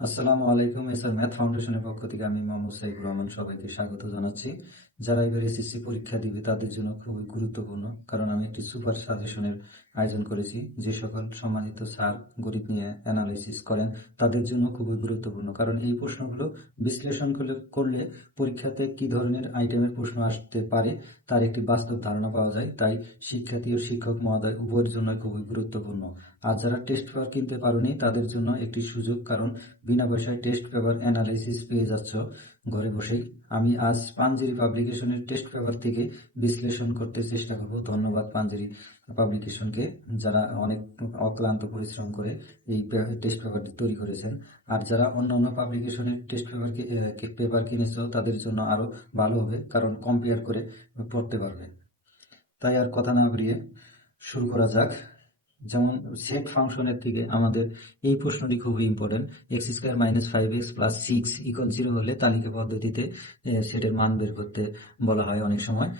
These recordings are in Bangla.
আসসালামু আলাইকুম। এসআর ম্যাথ ফাউন্ডেশনের পক্ষ থেকে আমি মোহাম্মদ সাইফুর রহমান সবাইকে স্বাগত জানাচ্ছি। যারা এবার এসএসসি পরীক্ষা দিবে তাদের জন্য খুবই গুরুত্বপূর্ণ, কারণ আমি একটি সুপার সাজেশনের আয়োজন করেছি। যে সকল সম্মানিত স্যার গণিত নিয়ে অ্যানালাইসিস করেন তাদের জন্য খুবই গুরুত্বপূর্ণ, কারণ এই প্রশ্নগুলো বিশ্লেষণ করলে পরীক্ষাতে কি ধরনের আইটেমের প্রশ্ন আসতে পারে তার একটি বাস্তব ধারণা পাওয়া যায়। তাই শিক্ষার্থী ও শিক্ষক মহোদয় উভয়ের জন্য খুবই গুরুত্বপূর্ণ। আর যারা টেস্ট পেপার কিনতে পারেনি তাদের জন্য একটি সুযোগ, কারণ বিনা পয়সায় টেস্ট পেপার অ্যানালাইসিস পেয়ে যাচ্ছ ঘরে বসেই। আমি আজ পাঞ্জেরি পাবলিকেশনের টেস্ট পেপার থেকে বিশ্লেষণ করতে চেষ্টা করব। ধন্যবাদ পাঞ্জেরি পাবলিকেশনকে, যারা অনেক অক্লান্ত পরিশ্রম করে এই টেস্ট পেপারটি তৈরি করেছেন। আর যারা অন্যান্য পাবলিকেশনের টেস্ট পেপার কিনেছো তাদের জন্য আরও ভালো হবে, কারণ কম্পেয়ার করে পড়তে পারবে। তাই আর কথা না বাড়িয়ে শুরু করা যাক। যেমন সেট ফাংশনের থেকে আমাদের এই প্রশ্নটি খুবই important. X square minus 5x plus 6 = 0 হলে তালিকা পদ্ধতিতে সেটের মান বের করতে বলা হয় অনেক সময়।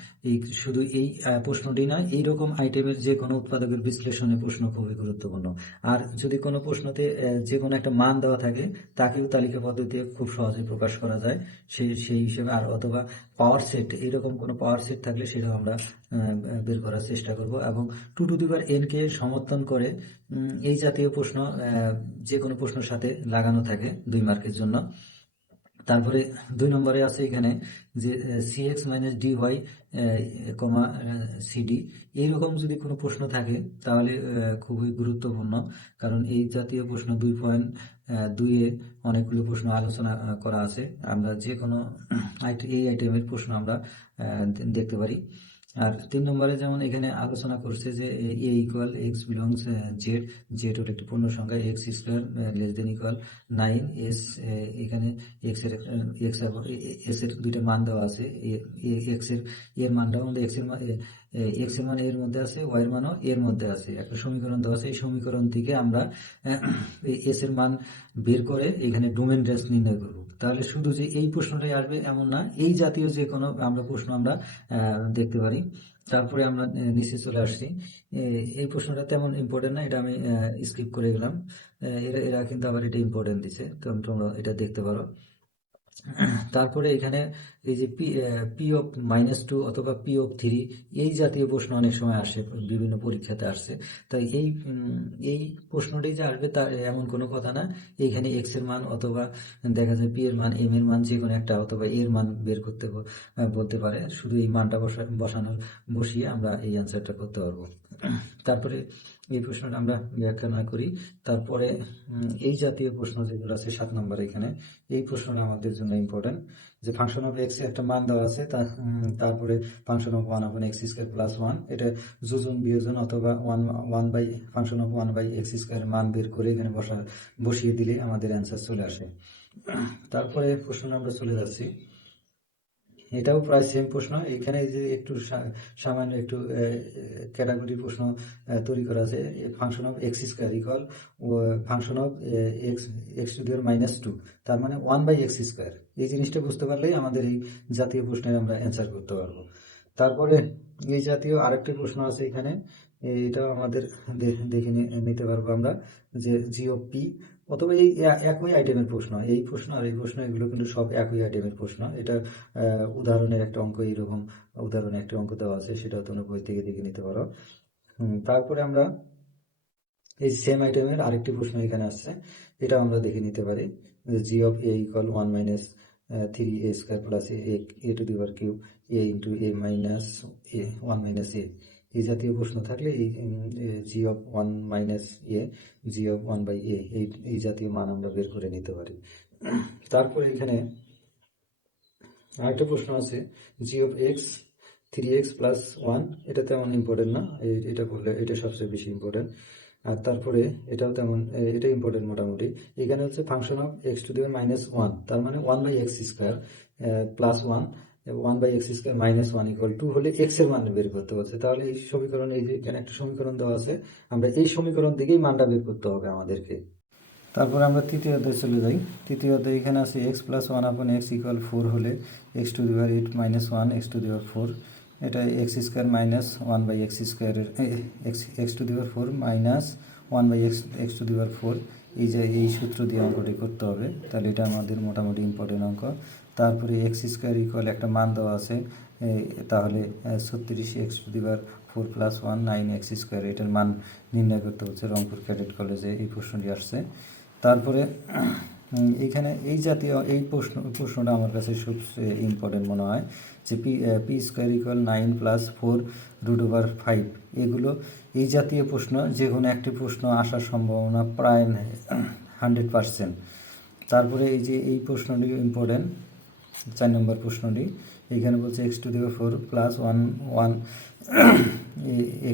শুধু এই প্রশ্নটি নয়, এইরকম আইটেমের যে কোনো উৎপাদকের বিশ্লেষণে প্রশ্ন খুবই গুরুত্বপূর্ণ। আর যদি কোনো প্রশ্নতে যে কোনো একটা মান দেওয়া থাকে তাকেও তালিকা পদ্ধতিতে খুব সহজে প্রকাশ করা যায় সেই হিসেবে। আর অথবা পাওয়ার সেট, এইরকম কোনো পাওয়ার সেট থাকলে সেটাও আমরা বের করার চেষ্টা করব। এবং 2n কে সমর্থন করে এই জাতীয় প্রশ্ন যে কোনো প্রশ্নের সাথে লাগানো থাকে 2 মার্কের জন্য। তারপরে 2 নম্বরে আছে এখানে যে cx মাইনাস ডিওয়াই কমা সিডি, এইরকম যদি কোনো প্রশ্ন থাকে তাহলে খুবই গুরুত্বপূর্ণ, কারণ এই জাতীয় প্রশ্ন 2.2-এ অনেকগুলো প্রশ্ন আলোচনা করা আছে। আমরা যে কোনো এই আইটেমের প্রশ্ন আমরা দেখতে পারি। আর 3 নম্বরে যেমন এখানে আলোচনা করছে যে A equal x belongs Z, Z হলো একটি পূর্ণ সংখ্যা, x square less than equal 9 S. এখানে এক্স এর দুইটা মান দেওয়া আছে। এক্স এর মানটাও আমাদের এক্স এর মান এর মধ্যে আছে, ওয়াই এর মানও এর মধ্যে আছে। একটা সমীকরণ দেওয়া আছে, এই সমীকরণ থেকে আমরা এস এর মান বের করে এখানে ডোমেন রেঞ্জ নির্ণয় করব। তাহলে শুধু যে এই প্রশ্নটাই আসবে এমন না, এই জাতীয় যে কোনো প্রশ্ন আমরা দেখতে পারি। তারপরে আমরা নিচে চলে আসছি। এই প্রশ্নটা তেমন ইম্পর্টেন্ট না, এটা আমি স্কিপ করে গেলাম। এরা কিন্তু আবার এটা ইম্পর্টেন্ট দিছে, তো তোমরা এটা দেখতে পারো। তারপরে এখানে এই যে P(-2) অথবা P(3), এই জাতীয় প্রশ্ন অনেক সময় আসে, বিভিন্ন পরীক্ষাতে আসছে। তাই এই প্রশ্নটি যে আসবে তার এমন কোনো কথা না। এইখানে এক্স এর মান অথবা দেখা যায় পি এর মান, এম এর মান যে কোনো একটা, অথবা এর মান বের করতে বলতে পারে। শুধু এই মানটা বসিয়ে আমরা এই অ্যান্সারটা করতে পারবো। তারপরে এই প্রশ্নটা আমরা ব্যাখ্যা না করি। তারপরে এই জাতীয় প্রশ্ন যেগুলো আছে 7 নম্বর, এখানে এই প্রশ্নটা আমাদের জন্য ইম্পর্টেন্ট। যে ফাংশন অফ এক্স একটা মান দেওয়া আছে, তারপরে ফাংশন অফ 1/x² প্লাস 1, এটা যোজন বিয়োজন অথবা ফাংশন অফ 1/x² মান বের করে এখানে বসিয়ে দিলে আমাদের অ্যান্সার চলে আসে। তারপরে প্রশ্ন আমরা চলে যাচ্ছি, এটাও প্রায় সেম প্রশ্ন। এখানে যে একটু সামান্য একটু ক্যাটাগরি প্রশ্ন তৈরি করা আছে। Function of x² equal function of x⁻², তার মানে 1/x²। এই জিনিসটা বুঝতে পারলেই আমাদের এই জাতীয় প্রশ্নের আমরা অ্যান্সার করতে পারবো। তারপরে এই জাতীয় আরেকটি প্রশ্ন আছে এখানে, এটাও আমাদের দেখে নিতে পারবো আমরা, যে g(p), অথবা এই একই আইটেমের প্রশ্ন, এই প্রশ্ন আর এই প্রশ্ন এগুলো কিন্তু সব একই আইটেমের প্রশ্ন। এটা উদাহরণের একটা অঙ্ক, এইরকম উদাহরণে একটা অঙ্ক দেওয়া আছে, সেটাও তোমরা বই থেকে দেখে নিতে পারো। তারপরে আমরা এই সেম আইটেমের আরেকটি প্রশ্ন এখানে আসছে, এটা আমরা দেখে নিতে পারি যে g(a) equal 1-3a² plus a⁴ a into a minus 1 - a। এই জাতীয় প্রশ্ন থাকলে এই g(1 - a), g(1/a), এই জাতীয় মান আমরা বের করে নিতে পারি। তারপরে এখানে আরেকটা প্রশ্ন আছে, g(3x প্লাস 1), এটা তেমন ইম্পর্টেন্ট না, এটা বললে এটা সবচেয়ে বেশি ইম্পর্টেন্ট। আর তারপরে এটাও তেমন, এটা ইম্পর্টেন্ট মোটামুটি। এখানে হচ্ছে ফাংশন অফ x⁻⁻1, তার মানে 1/x² plus 1, 1/x² minus 1 equal 2 হলে x এর মান বের করতে হচ্ছে। তাহলে এই সমীকরণ, এই যে এখানে একটা সমীকরণ দেওয়া আছে, আমরা এই সমীকরণ থেকেই মানটা বের করতে হবে আমাদেরকে। তারপর আমরা তৃতীয় অধ্যায়ে চলে যাই। তৃতীয় অধ্যায়ে এখানে আছে x প্লাস 1/x ইকুয়াল 4 হলে x⁻8 - 1 x⁴, এটা x² minus 1/x² x⁴ minus 1/x⁴, এই যে এই সূত্র দিয়ে অঙ্কটি করতে হবে, তাহলে এটা আমাদের মোটামুটি ইম্পর্টেন্ট অঙ্ক। তারপরে এক্স স্কোয়ার ইকুয়াল একটা মান দেওয়া আছে, তাহলে 36x⁴ + 1 9x², এটার মান নির্ণয় করতে হচ্ছে। রংপুর ক্যাডেট কলেজে এই প্রশ্নটি আসছে। তারপরে এইখানে এই জাতীয় এই প্রশ্নটা আমার কাছে সবচেয়ে ইম্পর্টেন্ট মনে হয়, যে p² = 9 + 4√5। এগুলো এই জাতীয় প্রশ্ন, যে কোনো একটি প্রশ্ন আসার সম্ভাবনা প্রায় 100%। তারপরে এই যে এই প্রশ্নটি ইম্পর্টেন্ট, 4 নম্বর প্রশ্নটি। এখানে বলছে x⁴ + 1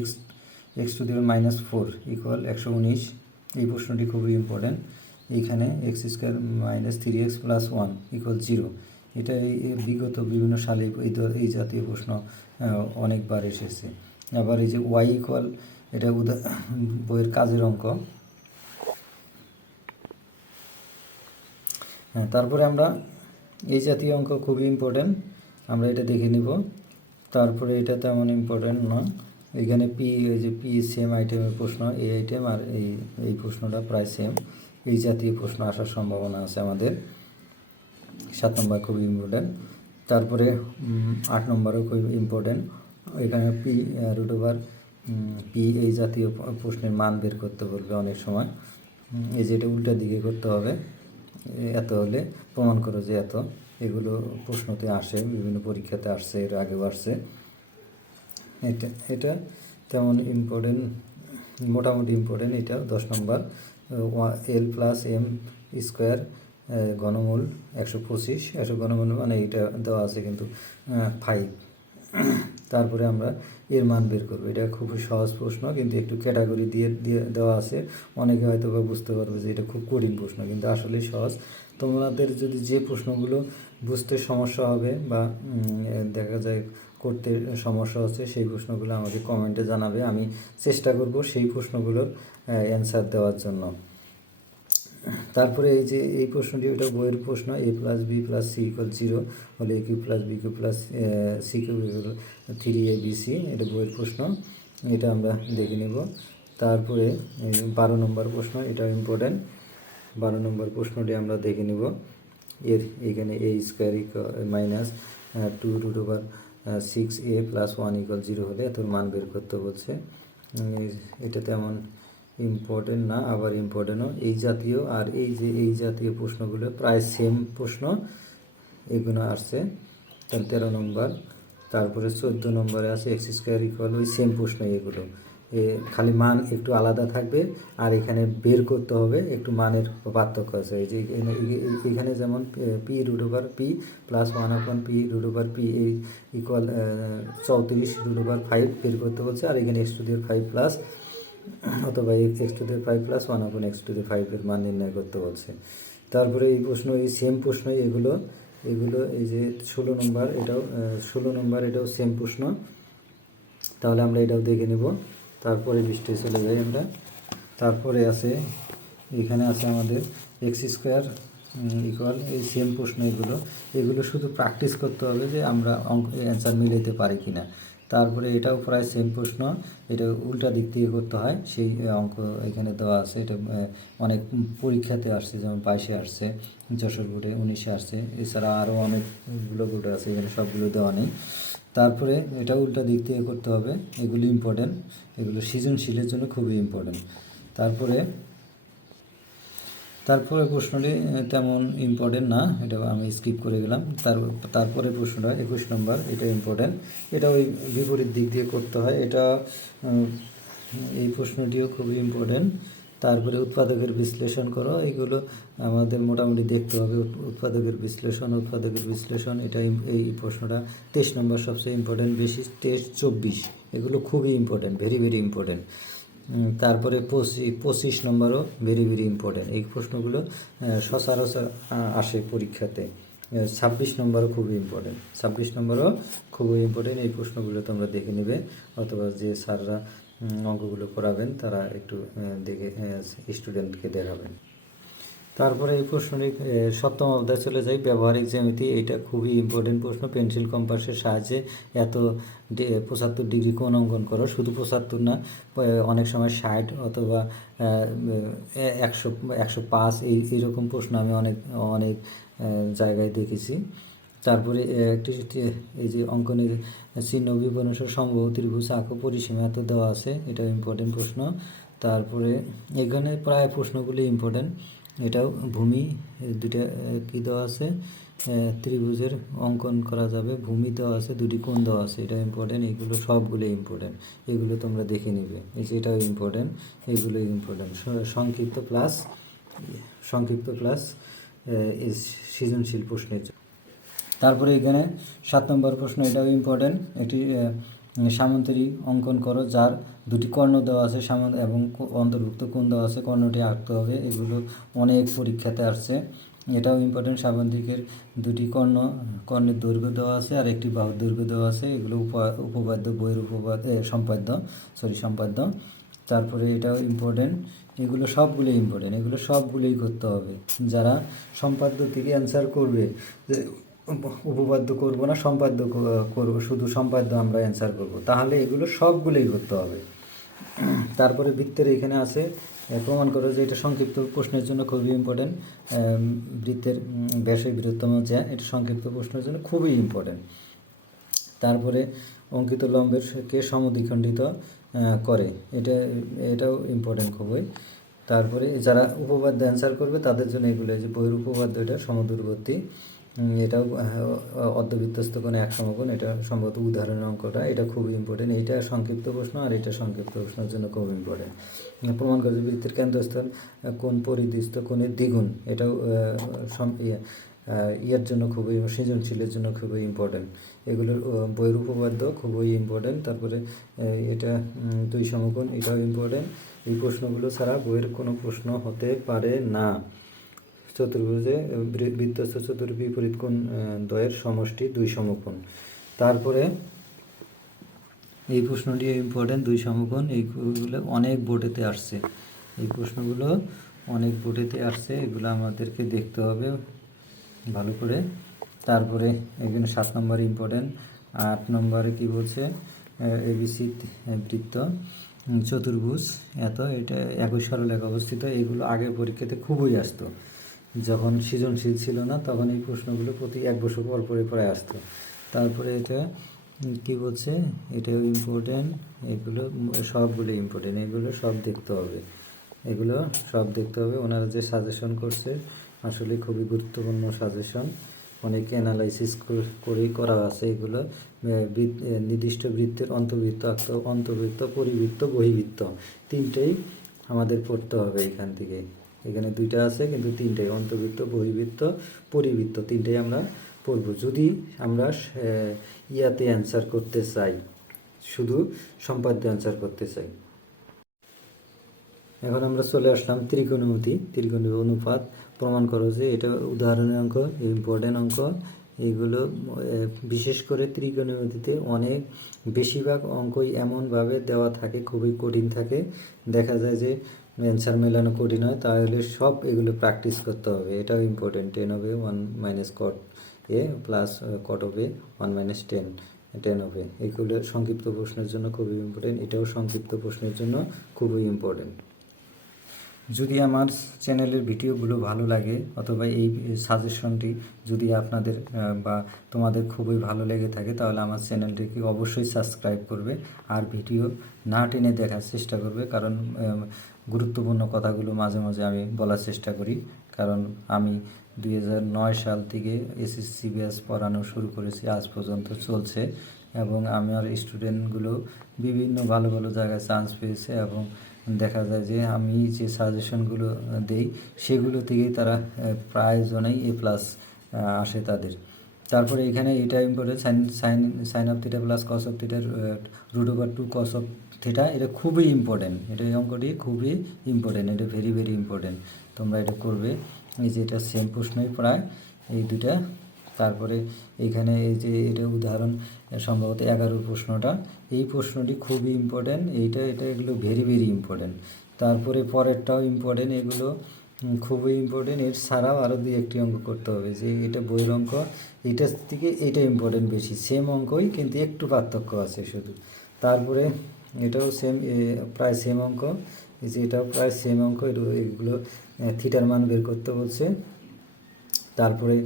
x⁴ - 4 = 119। এই প্রশ্নটি খুবই ইম্পর্টেন্ট। এইখানে x² - 3x + 1 = 0। এটা এই বিগত বিভিন্ন সালে এই জাতীয় প্রশ্ন অনেকবার এসেছে। আবার এই যে y = এটা বইয়ের কাজের অঙ্ক। হ্যাঁ, তারপরে আমরা এই জাতীয় অঙ্ক খুবই ইম্পর্টেন্ট, আমরা এটা দেখে নিব। তারপরে এটা তেমন ইম্পর্টেন্ট নয়। এখানে ওই যে সেম আইটেমের প্রশ্ন, এই আইটেম আর এই প্রশ্নটা প্রায় সেম। এই জাতীয় প্রশ্ন আসার সম্ভাবনা আছে আমাদের। 7 নম্বর খুবই ইম্পর্টেন্ট। তারপরে 8 নম্বরও খুব ইম্পর্টেন্ট। এখানে p এই জাতীয় প্রশ্নের মান বের করতে বলবে অনেক সময়। এই যে এটা উল্টা দিকে করতে হবে, এত হলে প্রমাণ করো যে এত। এগুলো প্রশ্নতে আসে, বিভিন্ন পরীক্ষাতে আসছে, এর আগেও আসছে। এটা তেমন ইম্পর্টেন্ট, মোটামুটি ইম্পর্টেন্ট। এটা 10 নম্বর, l + m² ঘনমূল 125। ঘনমূল মানে এটা দেওয়া আছে কিন্তু 5। তারপরে আমরা এর মান বের করবো। এটা খুবই সহজ প্রশ্ন, কিন্তু একটু ক্যাটাগরি দিয়ে দেওয়া আছে। অনেকে হয়তো বা বুঝতে পারবে যে এটা খুব কঠিন প্রশ্ন, কিন্তু আসলেই সহজ। তোমাদের যদি যে প্রশ্নগুলো বুঝতে সমস্যা হবে বা দেখা যায় করতে সমস্যা হচ্ছে, সেই প্রশ্নগুলো আমাকে কমেন্টে জানাবে। আমি চেষ্টা করব সেই প্রশ্নগুলোর অ্যান্সার দেওয়ার জন্য। তারপরে এই যে এই প্রশ্নটি, ওটা বইয়ের প্রশ্ন। a + b + c = 0 হলে a³ + b³ + c³ = 3abc। এটা বইয়ের প্রশ্ন, এটা আমরা দেখে নেব। তারপরে 12 নম্বর প্রশ্ন, এটা ইম্পর্টেন্ট। 12 নম্বর প্রশ্নটি আমরা দেখে নেব। এখানে a² - 2√6a + 1 = 0 হলে এত মান বের করতে বলছে। এটা তেমন ইম্পর্টেন্ট না, আবার ইম্পর্টেন্টও। এই জাতীয় আর এই জাতীয় প্রশ্নগুলো প্রায় সেম প্রশ্ন, এগুলো আসছে। তাহলে 13 নম্বর। তারপরে 14 নম্বরে আছে x² = ওই সেম প্রশ্ন। এগুলো খালি মান একটু আলাদা থাকবে, আর এখানে বের করতে হবে একটু মানের পার্থক্য আছে। এই যে এখানে যেমন p√p + 1/p√p = 34√5 বের করতে বলছে, আর এখানে x⁵ অথবা x⁵ + 1/x⁵ এর মান নির্ণয় করতে বলছে। তারপরে এই প্রশ্ন, এই সেম প্রশ্ন এগুলো এই যে 16 নম্বর, এটাও 16 নম্বর, এটাও সেম প্রশ্ন। তাহলে আমরা এটাও দেখে নেব। তারপরে পৃষ্ঠায় চলে যাই আমরা। তারপরে আছে, এখানে আছে আমাদের x² = এই সেম প্রশ্ন। এগুলো শুধু প্র্যাকটিস করতে হবে যে আমরা অ্যান্সার মিলাইতে পারি কি না। তারপরে এটাও প্রায় সেম প্রশ্ন, এটা উল্টা দিক থেকে করতে হয়। সেই অঙ্ক এখানে দেওয়া আছে। এটা অনেক পরীক্ষাতে আসছে, যেমন 22-এ আসছে, যশোর বোর্ডে 19-এ আসছে। এছাড়া আরও অনেকগুলো বোর্ডে আছে, এখানে সবগুলো দেওয়া নেই। তারপরে এটা উল্টা দিক থেকে করতে হবে। এগুলো ইম্পর্টেন্ট, এগুলো সৃজনশীলের জন্য খুবই ইম্পর্টেন্ট। তারপরে প্রশ্নটি তেমন ইম্পর্টেন্ট না, এটা আমি স্কিপ করে গেলাম। তারপরে প্রশ্নটা 21 নম্বর, এটা ইম্পর্টেন্ট। এটা ওই বিপরীত দিক দিয়ে করতে হয়। এই প্রশ্নটিও খুবই ইম্পর্টেন্ট। তারপরে উৎপাদকের বিশ্লেষণ করো। এগুলো আমাদের মোটামুটি দেখতে হবে। উৎপাদকের বিশ্লেষণ, এটা এই প্রশ্নটা 23 নম্বর সবচেয়ে ইম্পর্টেন্ট, বেশি 23, 24 এগুলো খুবই ইম্পর্টেন্ট, ভেরি ভেরি ইম্পর্টেন্ট। তারপরে 25 নম্বরও ভেরি ভেরি ইম্পর্টেন্ট। এই প্রশ্নগুলো সচরাচর আসে পরীক্ষাতে। 26 নম্বরও খুবই ইম্পর্টেন্ট, 26 নম্বরও খুবই ইম্পর্টেন্ট। এই প্রশ্নগুলো তোমরা দেখে নেবে, অথবা যে স্যাররা অঙ্কগুলো করাবেন তারা একটু দেখে স্টুডেন্টকে দেখাবেন। তারপরে এই প্রশ্নটি সপ্তম অধ্যায় চলে যাই, ব্যবহারিক জ্যামিতি। এটা খুবই ইম্পর্টেন্ট প্রশ্ন। পেন্সিল কম্পাসের সাহায্যে এত 75 ডিগ্রি কোণ অঙ্কন করো। শুধু 75 না, অনেক সময় 60 অথবা 100 105 এইরকম প্রশ্ন আমি অনেক অনেক জায়গায় দেখেছি। তারপরে একটি এই যে অঙ্কনের চিহ্ন বিবরণসহ সমবাহু ত্রিভুজ আঁকো, পরিসীমা এত দেওয়া আছে, এটা ইম্পর্টেন্ট প্রশ্ন। তারপরে এখানে প্রায় প্রশ্নগুলি ইম্পর্টেন্ট। এটাও ভূমি, দুইটা কি দেওয়া আছে, ত্রিভুজের অঙ্কন করা যাবে, ভূমি দেওয়া আছে, দুটি কোণ দেওয়া আছে, এটা ইম্পর্টেন্ট। এগুলো সবগুলো ইম্পর্টেন্ট, এগুলো তোমরা দেখে নিবে। এই যে এটাও ইম্পর্টেন্ট, এগুলো ইম্পর্টেন্ট। সংক্ষিপ্ত প্লাস সৃজনশীল প্রশ্নের। তারপরে এখানে 7 নম্বর প্রশ্ন, এটাও ইম্পর্টেন্ট। একটি সামান্তরিক অঙ্কন করো যার দুটি কর্ণ দেওয়া আছে এবং অন্তর্ভুক্ত কোণ দেওয়া আছে, কর্ণটি আঁকতে হবে। এগুলো অনেক পরীক্ষাতে আসছে, এটাও ইম্পর্টেন্ট। সামান্তরিকের দুটি কর্ণের দৈর্ঘ্য দেওয়া আছে আর একটি বাহুর দৈর্ঘ্য দেওয়া আছে, এগুলো উপপাদ্য বইয়ের সম্পাদ্য। তারপরে এটাও ইম্পর্টেন্ট। এগুলো সবগুলোই ইম্পর্টেন্ট, এগুলো সবগুলোই করতে হবে। যারা সম্পাদ্য থেকে অ্যান্সার করবে, উপপাদ্য করব না, সম্পাদ্য করব, শুধু সম্পাদ্য আমরা অ্যান্সার করব, তাহলে এগুলো সবগুলোই করতে হবে। তারপরে বৃত্তের এখানে আছে, প্রমাণ করো যে এটা সংক্ষিপ্ত প্রশ্নের জন্য খুবই ইম্পর্টেন্ট। বৃত্তের ব্যাসের বৃহত্তম জ্যা, এটা সংক্ষিপ্ত প্রশ্নের জন্য খুবই ইম্পর্টেন্ট। তারপরে অঙ্কিত লম্বেরকে সমদ্বিখণ্ডিত করে, এটাও ইম্পর্টেন্ট খুবই। তারপরে যারা উপপাদ্য অ্যান্সার করবে তাদের জন্য এগুলো, যে বইয়ের উপপাদ্য, এটা সমদূরবর্তী, এটাও অর্ধবৃত্তস্থ কোণে এক সমকোণ, এটা সম্ভবত উদাহরণের অঙ্কটা, এটা খুবই ইম্পর্টেন্ট। এইটা সংক্ষিপ্ত প্রশ্ন আর এটা সংক্ষিপ্ত প্রশ্নের জন্য খুব ইম্পর্টেন্ট। প্রমাণ করে যে বৃত্তের কেন্দ্রস্থল কোণ পরিধিস্থ কোণের দ্বিগুণ, এটাও ইয়ার জন্য খুবই, সৃজনশীলের জন্য খুবই ইম্পর্টেন্ট। এগুলোর বইয়ের উপপাদ্য খুবই ইম্পর্টেন্ট। তারপরে এটা দুই সমকোণ, এটাও ইম্পর্টেন্ট। এই প্রশ্নগুলো ছাড়া বইয়ের কোনো প্রশ্ন হতে পারে না। চতুর্ভুজে বৃত্তস্থ চতুর্ভুজ বিপরীত কোণ দ্বয়ের সমষ্টি দুই সমকোণ। তারপরে এই প্রশ্নটি ইম্পর্টেন্ট, দুই সমকোণ, এইগুলো অনেক বোর্ডেতে আসছে, এই প্রশ্নগুলো অনেক বোর্ডেতে আসছে, এগুলো আমাদেরকে দেখতে হবে ভালো করে। তারপরে এখানে 7 নম্বর ইম্পর্টেন্ট। 8 নম্বরে কি বলছে, এবিসি বৃত্ত, চতুর্ভুজ এত, এটা একই সরলরেখায় অবস্থিত। এগুলো আগের পরীক্ষাতে খুবই আসতো, যখন সৃজনশীল ছিল না তখন এই প্রশ্নগুলো প্রতি 1 বছর পর পরে আসতো। তারপরে এটা কি বলছে, এটাও ইম্পর্টেন্ট। এগুলো সবগুলো ইম্পর্টেন্ট, এগুলো সব দেখতে হবে, এগুলো সব দেখতে হবে। ওনারা যে সাজেশন করছে আসলে খুবই গুরুত্বপূর্ণ সাজেশন, অনেক অ্যানালাইসিস করেই করা আছে। এগুলো নির্দিষ্ট বৃত্তের অন্তর্বৃত্ত, পরিবৃত্ত, বহিবৃত্ত, তিনটেই আমাদের পড়তে হবে এখান থেকে। এখানে দুইটা আছে কিন্তু তিনটেই, অন্তর্বৃত্ত, বহিবৃত্ত, পরিবৃত্ত, তিনটেই আমরা পড়ব যদি আমরা ইয়াতে অ্যান্সার করতে চাই, শুধু সম্পাদ্য অ্যান্সার করতে চাই। এখন আমরা চলে আসলাম ত্রিকোণমিতি অনুপাত। প্রমাণ করো যে এটা উদাহরণের অঙ্ক, ইম্পর্টেন্ট অঙ্ক। এইগুলো বিশেষ করে ত্রিকোণমিতিতে অনেক বেশিরভাগ অঙ্কই এমনভাবে দেওয়া থাকে, খুবই কঠিন থাকে, দেখা যায় যে অ্যান্সার মেলানো কঠিন হয়, তাহলে সব এগুলো প্র্যাকটিস করতে হবে। এটাও ইম্পর্টেন্ট, 10 হবে 1 মাইনাস কট এ প্লাস কট হবে 1 মাইনাস 10 হবে। এগুলো সংক্ষিপ্ত প্রশ্নের জন্য খুবই ইম্পর্টেন্ট, এটাও সংক্ষিপ্ত প্রশ্নের জন্য খুবই ইম্পর্টেন্ট। যদি আমার চ্যানেলের ভিডিওগুলো ভালো লাগে অথবা এই সাজেশনটি যদি আপনাদের বা তোমাদের খুবই ভালো লেগে থাকে, তাহলে আমার চ্যানেলটিকে অবশ্যই সাবস্ক্রাইব করবে আর ভিডিও না টেনে দেখার চেষ্টা করবে, কারণ গুরুত্বপূর্ণ কথাগুলো মাঝে মাঝে আমি বলার চেষ্টা করি। কারণ আমি 2009 সাল থেকে এসএসসি ব্যাচ পড়ানো শুরু করেছি, আজ পর্যন্ত চলছে, এবং আমার স্টুডেন্টগুলো বিভিন্ন ভালো ভালো জায়গায় চান্স পেয়েছে, এবং দেখা যায় যে আমি যে সাজেশনগুলো দেই সেগুলো থেকেই তারা প্রায়জনেই A+ আসে তাদের। তারপরে এখানে এটা important, sine of theta plus cos of থিটার √2 কস অফ থিটা, এটা খুবই ইম্পর্টেন্ট, এটা এই অঙ্কটি খুবই ইম্পর্টেন্ট, এটা ভেরি ভেরি ইম্পর্টেন্ট, তোমরা এটা করবে। এই যে এটা সেম প্রশ্নই প্রায় এই দুটা। তারপরে এখানে এই যে এটা উদাহরণ সম্ভবত 11 প্রশ্নটা, এই প্রশ্নটি খুবই ইম্পর্টেন্ট, এগুলো ভেরি ভেরি ইম্পর্টেন্ট। তারপরে পরেরটাও ইম্পর্টেন্ট, এগুলো খুবই ইম্পর্টেন্ট। এর ছাড়াও আরও দুই একটি অঙ্ক করতে হবে, যে এটা বইয়ের অঙ্ক, এটার থেকে এটা ইম্পর্টেন্ট বেশি, সেম অঙ্কই কিন্তু একটু পার্থক্য আছে শুধু। তারপরে এটাও সেম, প্রায় সেম অঙ্ক, এই যে এটাও প্রায় সেম অঙ্ক, এগুলো থিটার মান বের করতে বলছে। তারপরে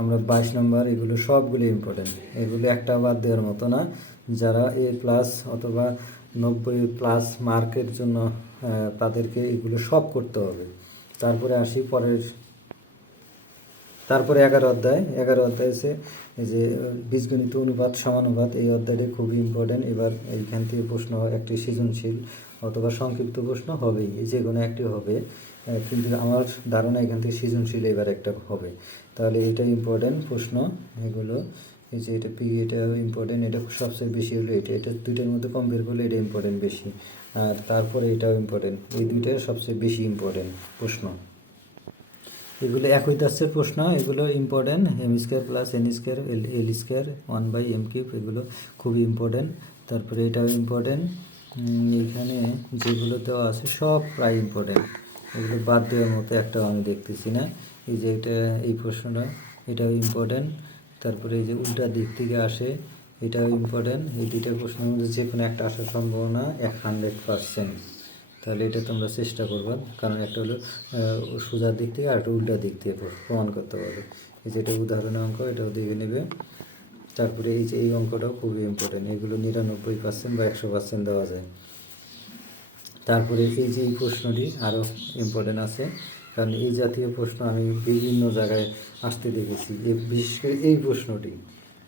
আমরা 22 নম্বর, এগুলো সবগুলো ইম্পর্টেন্ট, এগুলো একটা বাদ দেওয়ার মতো না। যারা A+ অথবা 90+ মার্কের জন্য তাদেরকে এগুলো সব করতে হবে। তারপরে আসি পরের, তারপরে 11 অধ্যায় আছে যে বীজগণিত অনুপাত সমানুপাত, এই অধ্যায়টি খুবই ইম্পর্টেন্ট। এবার এইখান থেকে প্রশ্ন একটি সৃজনশীল অথবা সংক্ষিপ্ত প্রশ্ন হবেই, যে কোনো একটি হবে, কিন্তু আমার ধারণা এখান থেকে সৃজনশীল এবার একটা হবে। তাহলে এটা ইম্পর্টেন্ট প্রশ্ন এগুলো। এই যে এটা এটাও ইম্পর্টেন্ট, এটা সবচেয়ে বেশি হলো এটা দুইটার মধ্যে কম্পেয়ার করলে এটা ইম্পর্টেন্ট বেশি। আর তারপরে এটাও ইম্পর্টেন্ট, এই দুইটা সবচেয়ে বেশি ইম্পর্টেন্ট প্রশ্ন। এগুলো একই দাসের প্রশ্ন, এগুলো important. m² + n² l² 1/m³, এগুলো খুবই ইম্পর্টেন্ট। তারপরে এটাও ইম্পর্টেন্ট। এখানে যেগুলো দেওয়া আছে সব প্রায় ইম্পর্টেন্ট, এগুলো বাদ দেওয়ার মতো একটাও আমি দেখতেছি না। এই যে এই প্রশ্নটা, এটাও ইম্পর্টেন্ট। তারপরে এই যে উল্টা দিক থেকে আসে, এটাও ইম্পর্টেন্ট। এই দুইটা প্রশ্নের মধ্যে যে কোনো একটা আসার সম্ভাবনা 100%। তাহলে এটা তোমরা চেষ্টা করবা, কারণ একটা হলো সোজা দিক থেকে আর একটা উল্টা দিক থেকে প্রমাণ করতে পারবে। এই যে এটা উদাহরণের অঙ্ক, এটাও দেখে নেবে। তারপরে এই যে এই অঙ্কটাও খুবই ইম্পর্টেন্ট, এগুলো 99% বা 100% দেওয়া যায়। তারপরে এই যে এই প্রশ্নটি আরও ইম্পর্টেন্ট আছে, কারণ এই জাতীয় প্রশ্ন আমি বিভিন্ন জায়গায় আসতে দেখেছি, বিশেষ করে এই প্রশ্নটি।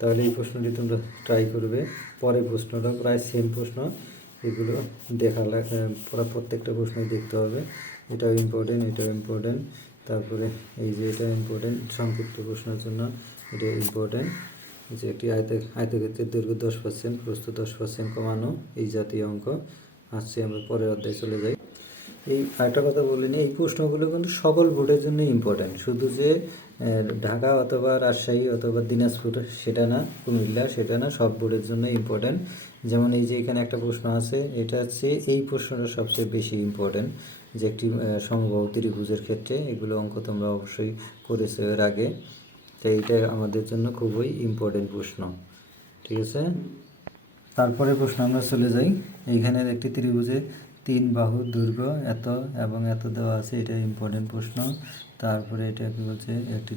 তাহলে এই প্রশ্নটি তোমরা ট্রাই করবে। পরের প্রশ্নটা প্রায় সেম প্রশ্ন, এগুলো প্রত্যেকটা প্রশ্নই দেখতে হবে। এটাও ইম্পর্টেন্ট, এটাও ইম্পর্টেন্ট। তারপরে এই যে এটা ইম্পর্টেন্ট সংক্ষিপ্ত প্রশ্নের জন্য, এটা ইম্পর্টেন্ট। যে একটি আয়তক্ষেত্রের দৈর্ঘ্য 10%, প্রস্থ 10% কমানো, এই জাতীয় অঙ্ক আসছে। আমরা পরের অধ্যায়ে চলে যাই। এই আরেকটা কথা বলিনি, এই প্রশ্নগুলো কিন্তু সকল বোর্ডের জন্য ইম্পর্ট্যান্ট, শুধু যে ঢাকা অথবা রাজশাহী অথবা দিনাজপুর সেটা না, কুমিল্লা সেটা না, সব বোর্ডের জন্য ইম্পর্ট্যান্ট। যেমন এই যে এখানে একটা প্রশ্ন আছে, এটা হচ্ছে এই প্রশ্নটা সবচেয়ে বেশি ইম্পর্ট্যান্ট, যে একটি সমবাহু ত্রিভুজের ক্ষেত্রে, এগুলো অঙ্ক তোমরা অবশ্যই করেছো এর আগে। তো এইটা আমাদের জন্য খুবই ইম্পর্ট্যান্ট প্রশ্ন, ঠিক আছে। তারপরে প্রশ্ন আমরা চলে যাই। এইখানে একটি ত্রিভুজে 3 বাহুর দৈর্ঘ্য এত এবং এত দেওয়া আছে, এটা ইম্পর্টেন্ট প্রশ্ন। তারপরে এটা কি বলছে, একটি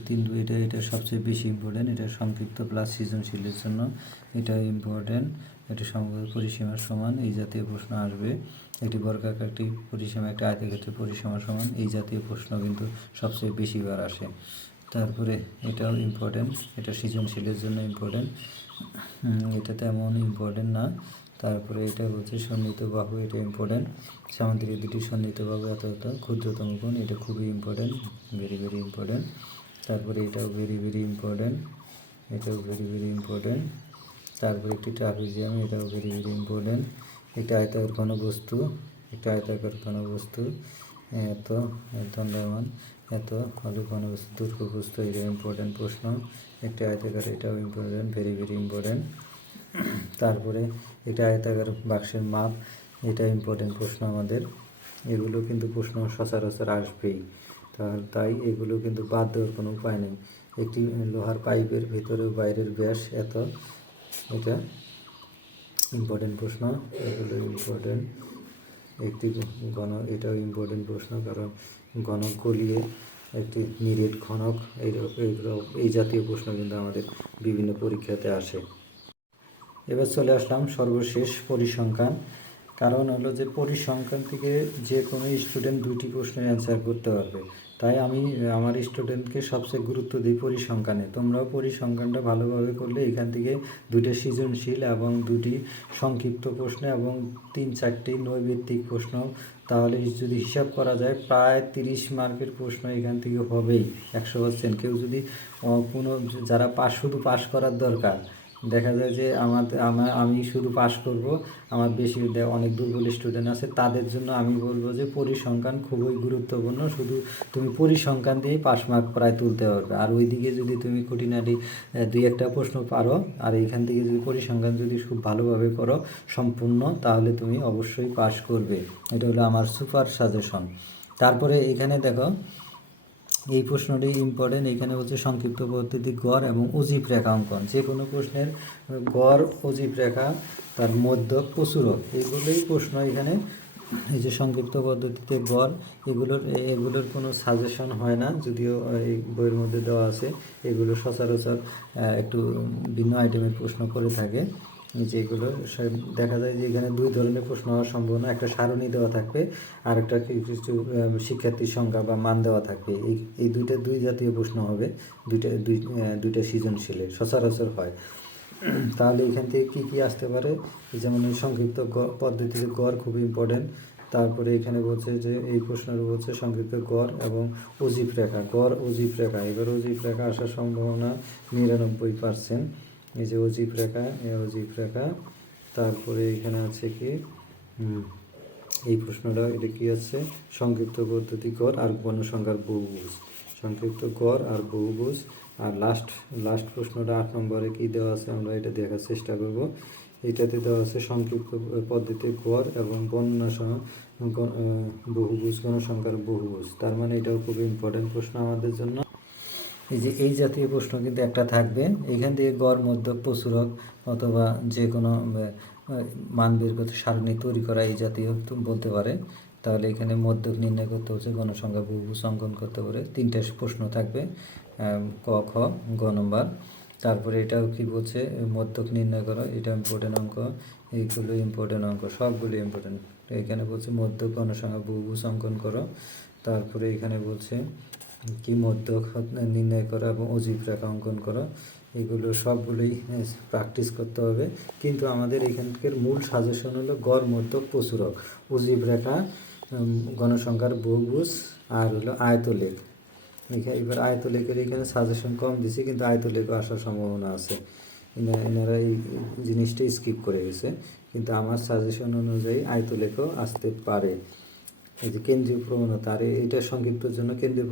এটা সবচেয়ে বেশি ইম্পর্টেন্ট, এটা সংক্ষিপ্ত প্লাস সৃজনশীলের জন্য এটা ইম্পর্টেন্ট। একটি সমবাহু পরিসীমার সমান, এই জাতীয় প্রশ্ন আসবে। একটি বর্গাকার একটি পরিসীমা একটা আয়তক্ষেত্রের পরিসীমার সমান, এই জাতীয় প্রশ্ন কিন্তু সবচেয়ে বেশিবার আসে। তারপরে এটাও ইম্পর্টেন্ট, এটা সৃজনশীলের জন্য ইম্পর্টেন্ট, এটা তেমন ইম্পর্টেন্ট না। তারপরে এটা বলছে সন্নিহিত বাহু, এটা ইম্পর্টেন্ট। সামান্তরিক দুটি সন্নিহিত বাহু এত ক্ষুদ্রতম কোণ, এটা খুবই ইম্পর্টেন্ট, ভেরি ভেরি ইম্পর্টেন্ট। তারপরে এটাও ভেরি ভেরি ইম্পর্টেন্ট, এটাও ভেরি ভেরি ইম্পর্টেন্ট। তারপরে একটি ট্রাপিজিয়াম, এটাও ভেরি ভেরি ইম্পর্টেন্ট। একটা আয়তাকার ঘনবস্তু, একটা আয়তাকার ঘনবস্তু এত দণ্ডায়মান, এত হলো ঘনবস্তু দৈর্ঘ্যপ্রস্থ, এটা ইম্পর্টেন্ট প্রশ্ন। একটা আয়তাকার, এটাও ইম্পর্টেন্ট, ভেরি ভেরি ইম্পর্টেন্ট। তারপরে এটা আয়তাকার বাক্সের মাপ, এটা ইম্পর্টেন্ট প্রশ্ন আমাদের। এগুলো কিন্তু প্রশ্ন সচরাচর আসবেই, তাই এগুলো কিন্তু বাদ দেওয়ার কোনো উপায় নেই। একটি লোহার পাইপের ভিতরে বাইরের ব্যাস এত, এটা ইম্পর্টেন্ট প্রশ্ন, এগুলো ইম্পর্টেন্ট। একটি এটাও ইম্পর্টেন্ট প্রশ্ন, কারণ ঘনক গলিয়ে একটি নিরেট ঘনক, এই জাতীয় প্রশ্ন কিন্তু আমাদের বিভিন্ন পরীক্ষাতে আসে। এবার চলে আসলাম সর্বশেষ পরিসংখ্যান। কারণ হলো যে পরিসংখ্যান থেকে যে কোনো স্টুডেন্ট 2টি প্রশ্নের অ্যান্সার করতে পারবে, তাই আমি আমার স্টুডেন্টকে সবচেয়ে গুরুত্ব দিই পরিসংখ্যানে। তোমরাও পরিসংখ্যানটা ভালোভাবে করলে এখান থেকে 2টা সৃজনশীল এবং 2টি সংক্ষিপ্ত প্রশ্ন এবং 3-4টি নৈর্ব্যক্তিক প্রশ্ন, তাহলে যদি হিসাব করা যায় প্রায় 30 মার্কের প্রশ্ন এখান থেকে হবেই 100%। কেউ যদি কোনো যারা শুধু পাস করার দরকার, দেখা যায় যে আমি শুধু পাস করব, আমার বেশি অনেক দুর্বল স্টুডেন্ট আছে, তাদের জন্য আমি বলবো যে পরিসংখ্যান খুবই গুরুত্বপূর্ণ। শুধু তুমি পরিসংখ্যান দিয়েই পাস মার্ক প্রায় তুলতে পারবে। আর ওইদিকে যদি তুমি খুঁটিনাটি 2-1টা প্রশ্ন পারো, আর এইখান থেকে যদি পরিসংখ্যান যদি খুব ভালোভাবে করো সম্পূর্ণ, তাহলে তুমি অবশ্যই পাস করবে। এটা হলো আমার সুপার সাজেশন। তারপরে এখানে দেখো এই প্রশ্নটি ইম্পর্টেন্ট। এখানে হচ্ছে সংক্ষিপ্ত পদ্ধতি গড় এবং অজীব রেখা অঙ্কন। যে কোনো প্রশ্নের গড়, অজীব রেখা, তার মধ্যক, প্রচুরক, এগুলোই প্রশ্ন এখানে। এই যে সংক্ষিপ্ত পদ্ধতিতে গড়, এগুলোর কোনো সাজেশন হয় না, যদিও এই বইয়ের মধ্যে দেওয়া আছে। এগুলো সচরাচর একটু ভিন্ন আইটেমের প্রশ্ন করে থাকে। যেগুলো দেখা যায় যে এখানে দুই ধরনের প্রশ্ন হওয়ার সম্ভাবনা। একটা সারণী দেওয়া থাকবে, আর একটা কিছু শিক্ষার্থীর সংখ্যা বা মান দেওয়া থাকবে। এই দুই জাতীয় প্রশ্ন হবে, দুইটা সৃজনশীলের সচরাচর হয়। তাহলে এখান থেকে কী কী আসতে পারে, যেমন এই সংক্ষিপ্ত পদ্ধতিতে গড় খুবই ইম্পর্টেন্ট। তারপরে এখানে বলছে যে এই প্রশ্নের বলছে সংক্ষিপ্ত গড় এবং অজীব রেখা, গড় অজীব রেখা। এবার অজীব রেখা আসার সম্ভাবনা 99%। এই যে অজীব রেখা, অজীব রেখা। তারপরে এখানে আছে কি এই প্রশ্নটা, এটা কি আছে, সংক্ষিপ্ত পদ্ধতি গড় আর গণসংখ্যার বহুভুজ। সংক্ষিপ্ত গড় আর বহুভুজ। আর লাস্ট প্রশ্নটা 8 নম্বরে কি দেওয়া আছে আমরা এটা দেখার চেষ্টা করব। এটাতে দেওয়া আছে সংক্ষিপ্ত পদ্ধতি গড় এবং বর্ণনা সহ বহুভুজ, গণসংখ্যার বহুভুজ। তার মানে এটাও খুবই ইম্পর্টেন্ট প্রশ্ন আমাদের জন্য। এই যে এই জাতীয় প্রশ্ন কিন্তু একটা থাকবে। এখান থেকে গড়, মধ্যক, প্রচুরক অথবা যে কোনো মান বের করতে সারণী তৈরি করা, এই জাতীয় বলতে পারে। তাহলে এখানে মধ্যক নির্ণয় করতে হচ্ছে, গণসংখ্যা বহুভুজ অঙ্কন করতে পারে। 3টা প্রশ্ন থাকবে, ক, খ, গ নম্বর। তারপরে এটাও কি বলছে, মধ্যক নির্ণয় করো, এটা ইম্পর্টেন্ট অঙ্ক। এইগুলো ইম্পর্টেন্ট অঙ্ক, সবগুলো ইম্পর্টেন্ট। এখানে বলছে মধ্যক, গণসংখ্যা বহুভুজ অঙ্কন করো। তারপরে এখানে বলছে কি মধ্যক নির্ণয় করা এবং অজীব রেখা অঙ্কন করা। এগুলো সবগুলোই প্র্যাকটিস করতে হবে। কিন্তু আমাদের এখানকার মূল সাজেশন হলো গড়, মধ্যক, প্রচুরক, অজীব রেখা, গণসংখ্যার বহুভুজ, আর হলো আয়তলেখ। এবার আয়তলেখের এখানে সাজেশন কম দিছি, কিন্তু আয়তলেখও আসার সম্ভাবনা আছে। এনারা এই জিনিসটা স্কিপ করে গেছে, কিন্তু আমার সাজেশন অনুযায়ী আয়তলেখও আসতে পারে। এই যে কেন্দ্রীয় প্রবণতা, আর এটা সংক্ষিপ্তর জন্য কেন্দ্রীয়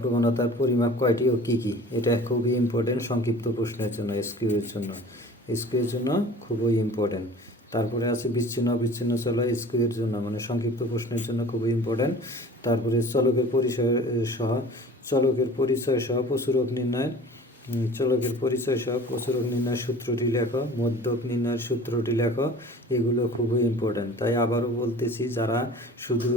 প্রবণতার পরিমাপ কয়টি ও কী কী, এটা খুবই ইম্পর্টেন্ট সংক্ষিপ্ত প্রশ্নের জন্য, এসকিউয়ের জন্য খুবই ইম্পর্টেন্ট। তারপরে আছে বিচ্ছিন্ন অবিচ্ছিন্ন চলক এসকিউয়ের জন্য, মানে সংক্ষিপ্ত প্রশ্নের জন্য খুবই ইম্পর্টেন্ট। তারপরে চলকের পরিচয় সহ প্রচুরক নির্ণয়, চলকের পরিচয় সহ প্রচুরক নির্ণয় সূত্রটি লেখো, মধ্যক নির্ণয়ের সূত্রটি লেখো। এগুলো খুবই ইম্পর্ট্যান্ট। তাই আবারও বলতেছি, যারা শুধু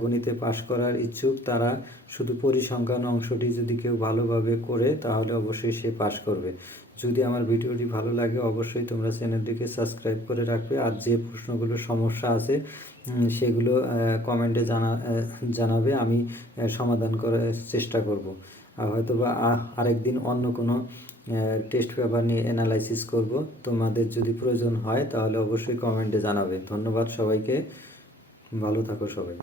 গণিতে পাশ করার ইচ্ছুক, তারা শুধু পরিসংখ্যান অংশটি যদি কেউ ভালোভাবে করে, তাহলে অবশ্যই সে পাশ করবে। যদি আমার ভিডিওটি ভালো লাগে, অবশ্যই তোমরা চ্যানেলটিকে সাবস্ক্রাইব করে রাখবে। আর যে প্রশ্নগুলো সমস্যা আছে সেগুলো কমেন্টে জানাবে, আমি সমাধান করার চেষ্টা করব। আর হয়তো বা আরেকদিন অন্য কোনো টেস্ট পেপার নিয়ে অ্যানালাইসিস করব। তোমাদের যদি প্রয়োজন হয় তাহলে অবশ্যই কমেন্টে জানাবে। ধন্যবাদ সবাইকে, ভালো থাকো সবাই।